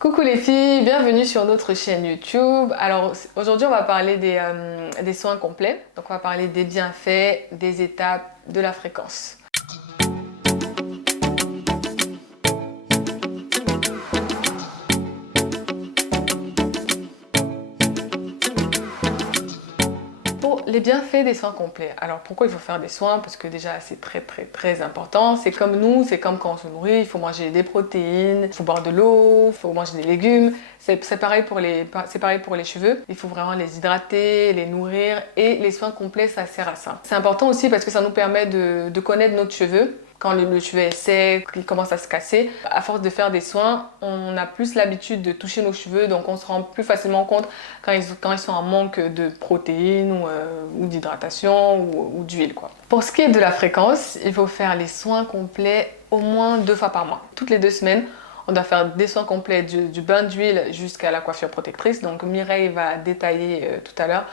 Coucou les filles, bienvenue sur notre chaîne YouTube. Alors aujourd'hui on va parler des soins complets. Donc on va parler des bienfaits, des étapes, de la fréquence. Pour les bienfaits des soins complets, alors pourquoi il faut faire des soins? Parce que déjà c'est très important. C'est comme nous, c'est comme quand on se nourrit, il faut manger des protéines, il faut boire de l'eau, il faut manger des légumes. C'est pareil pour les cheveux. Il faut vraiment les hydrater, les nourrir et les soins complets ça sert à ça. C'est important aussi parce que ça nous permet de connaître notre cheveu. Quand le cheveu est sec, il commence à se casser, à force de faire des soins, on a plus l'habitude de toucher nos cheveux, donc on se rend plus facilement compte quand ils sont en manque de protéines ou d'hydratation ou d'huile, quoi. Pour ce qui est de la fréquence, il faut faire les soins complets au moins 2 fois par mois. Toutes les 2 semaines, on doit faire des soins complets du bain d'huile jusqu'à la coiffure protectrice. Donc Mireille va détailler tout à l'heure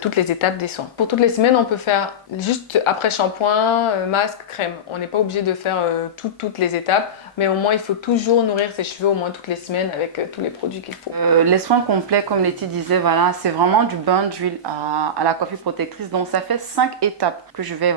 toutes les étapes des soins. Pour toutes les semaines, on peut faire juste après shampoing, masque, crème. On n'est pas obligé de faire toutes les étapes, mais au moins il faut toujours nourrir ses cheveux au moins toutes les semaines avec tous les produits qu'il faut. Les soins complets, comme Letty disait, voilà, c'est vraiment du bain d'huile à la coiffure protectrice. Donc ça fait 5 étapes que je vais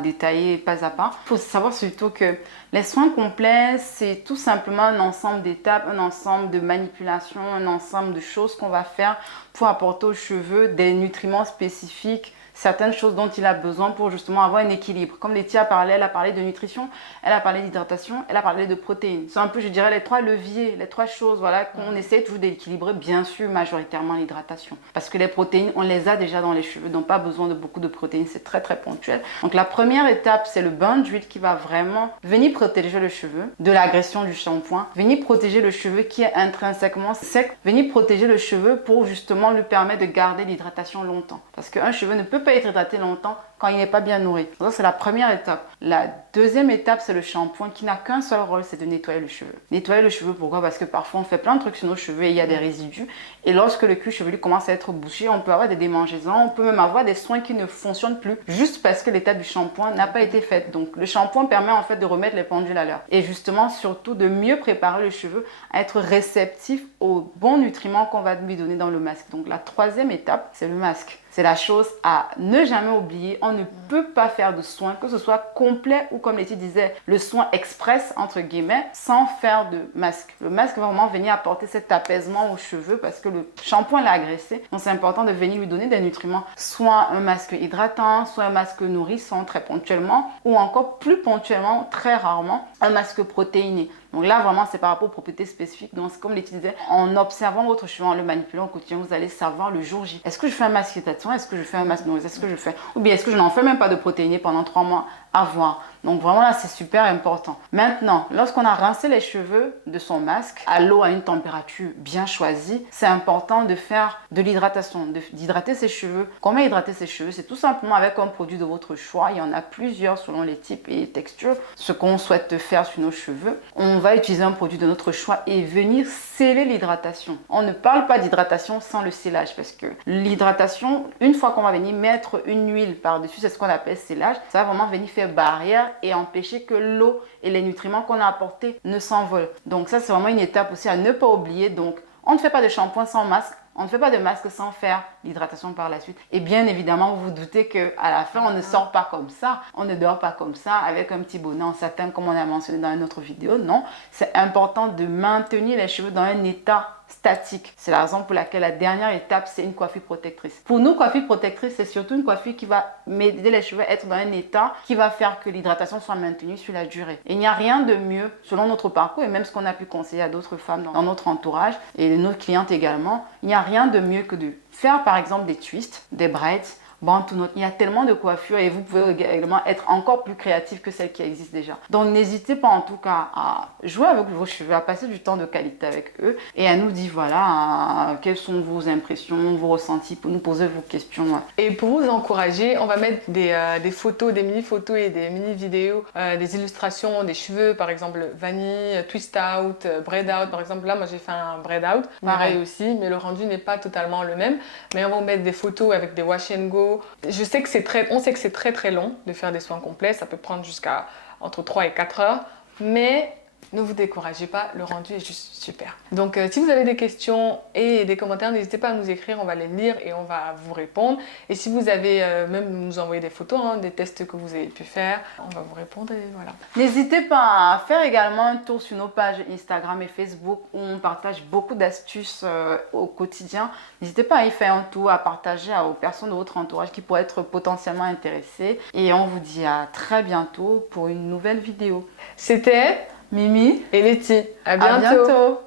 détailler pas à pas. Il faut savoir surtout que les soins complets, c'est tout simplement un ensemble d'étapes, un ensemble de manipulations, un ensemble de choses qu'on va faire pour apporter aux cheveux des nutriments spécifiques, certaines choses dont il a besoin pour justement avoir un équilibre. Comme Letty a parlé, elle a parlé de nutrition, elle a parlé d'hydratation, elle a parlé de protéines. C'est un peu, je dirais, les 3 leviers, les 3 choses voilà, qu'on essaie toujours d'équilibrer, bien sûr, majoritairement l'hydratation. Parce que les protéines, on les a déjà dans les cheveux, donc pas besoin de beaucoup de protéines, c'est très ponctuel. Donc la première étape, c'est le bain d'huile qui va vraiment venir protéger le cheveu de l'agression du shampoing, venir protéger le cheveu qui est intrinsèquement sec, venir protéger le cheveu pour justement lui permettre de garder l'hydratation longtemps. Parce qu'un cheveu ne peut pas être hydraté longtemps quand il n'est pas bien nourri. Ça, c'est la première étape. La deuxième étape, c'est le shampoing qui n'a qu'un seul rôle, c'est de nettoyer le cheveu. Nettoyer le cheveu, pourquoi? Parce que parfois, on fait plein de trucs sur nos cheveux et il y a des résidus. Et lorsque le cuir chevelu commence à être bouché, on peut avoir des démangeaisons, on peut même avoir des soins qui ne fonctionnent plus juste parce que l'étape du shampoing n'a pas été faite. Donc, le shampoing permet en fait de remettre les pendules à l'heure. Et justement, surtout, de mieux préparer le cheveu à être réceptif aux bons nutriments qu'on va lui donner dans le masque. Donc, la troisième étape, c'est le masque. C'est la chose à ne jamais oublier. On ne peut pas faire de soin, que ce soit complet ou comme Letty disait, le soin express, entre guillemets, sans faire de masque. Le masque va vraiment venir apporter cet apaisement aux cheveux parce que le shampoing l'a agressé. Donc c'est important de venir lui donner des nutriments, soit un masque hydratant, soit un masque nourrissant très ponctuellement, ou encore plus ponctuellement, très rarement, un masque protéiné. Donc là, vraiment, c'est par rapport aux propriétés spécifiques. Donc, comme Letty disait, en observant votre cheveu, en le manipulant au quotidien, vous allez savoir le jour J. Est-ce que je fais un masque hydratant? Est-ce que je fais un masque nourrissant? Est-ce que je fais... Ou bien, est-ce que je n'en fais même pas de protéiné pendant 3 mois? À voir. Donc vraiment là, c'est super important. Maintenant, lorsqu'on a rincé les cheveux de son masque à l'eau à une température bien choisie, c'est important de faire de l'hydratation, d'hydrater ses cheveux. Comment hydrater ses cheveux? C'est tout simplement avec un produit de votre choix. Il y en a plusieurs selon les types et les textures. Ce qu'on souhaite faire sur nos cheveux, on va utiliser un produit de notre choix et venir sceller l'hydratation. On ne parle pas d'hydratation sans le scellage parce que l'hydratation, une fois qu'on va venir mettre une huile par-dessus, c'est ce qu'on appelle scellage, ça va vraiment venir faire barrière et empêcher que l'eau et les nutriments qu'on a apportés ne s'envolent. Donc ça, c'est vraiment une étape aussi à ne pas oublier. Donc, on ne fait pas de shampoing sans masque. On ne fait pas de masque sans faire l'hydratation par la suite. Et bien évidemment, vous vous doutez qu'à la fin, on ne sort pas comme ça. On ne dort pas comme ça avec un petit bonnet en satin comme on a mentionné dans une autre vidéo. Non, c'est important de maintenir les cheveux dans un état statique. C'est la raison pour laquelle la dernière étape, c'est une coiffure protectrice. Pour nous, coiffure protectrice, c'est surtout une coiffure qui va aider les cheveux à être dans un état qui va faire que l'hydratation soit maintenue sur la durée. Et il n'y a rien de mieux, selon notre parcours et même ce qu'on a pu conseiller à d'autres femmes dans notre entourage et nos clientes également, il n'y a rien de mieux que de faire par exemple des twists, des braids, il y a tellement de coiffures et vous pouvez également être encore plus créatif que celles qui existent déjà. Donc n'hésitez pas en tout cas à jouer avec vos cheveux, à passer du temps de qualité avec eux et à nous dire voilà quelles sont vos impressions, vos ressentis pour nous poser vos questions. Et pour vous encourager, on va mettre des photos, des mini-photos et des mini-vidéos, des illustrations des cheveux, par exemple vanille, twist out, braid out. Par exemple, là, moi j'ai fait un braid out, pareil aussi, mais le rendu n'est pas totalement le même. Mais on va mettre des photos avec des wash and go. Je sais que on sait que c'est très long de faire des soins complets, ça peut prendre jusqu'à entre 3 et 4 heures, mais Ne vous découragez pas, le rendu est juste super. Donc si vous avez des questions et des commentaires, n'hésitez pas à nous écrire, on va les lire et on va vous répondre. Et si vous avez même nous envoyer des photos, hein, des tests que vous avez pu faire, on va vous répondre et voilà. N'hésitez pas à faire également un tour sur nos pages Instagram et Facebook où on partage beaucoup d'astuces au quotidien. N'hésitez pas à y faire un tour, à partager aux personnes de votre entourage qui pourraient être potentiellement intéressées. Et on vous dit à très bientôt pour une nouvelle vidéo. C'était Mimi et Letty. À à bientôt. bientôt.